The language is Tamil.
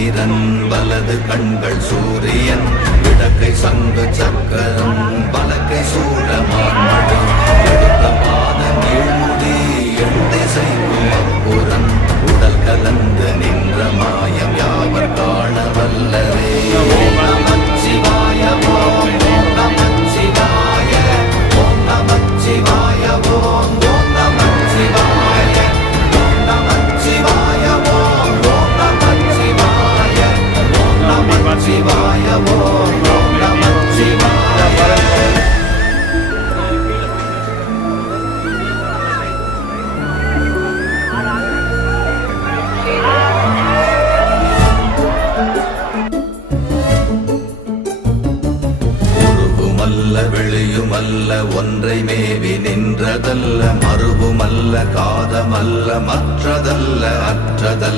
சந்திரன் வலது கண்கள் சூரியன் இடக்கை சங்கு சக்கரம் வலக்கை சூழமான்மழை எடுத்த பாத நீழ்முடி எண்திசைக்கும் அப்புறன் உடல் கலந்து நின்ற மாயம் யாவர் காண வல்லரே. நமச்சிவாய ஓம் நமச்சிவாய ஓம் நமச்சிவாய ஓம் நமச்சிவாய ஓம் நமச்சிவாய ஓம் நமச்சிவாய ஓம் நமச்சிவாய ஓம் நமச்சிவாய. வெளியுமல்ல ஒன்றை மேவி நின்றதல்ல மறுவுமல்ல காதமல்ல மற்றதல்ல அற்றதல்ல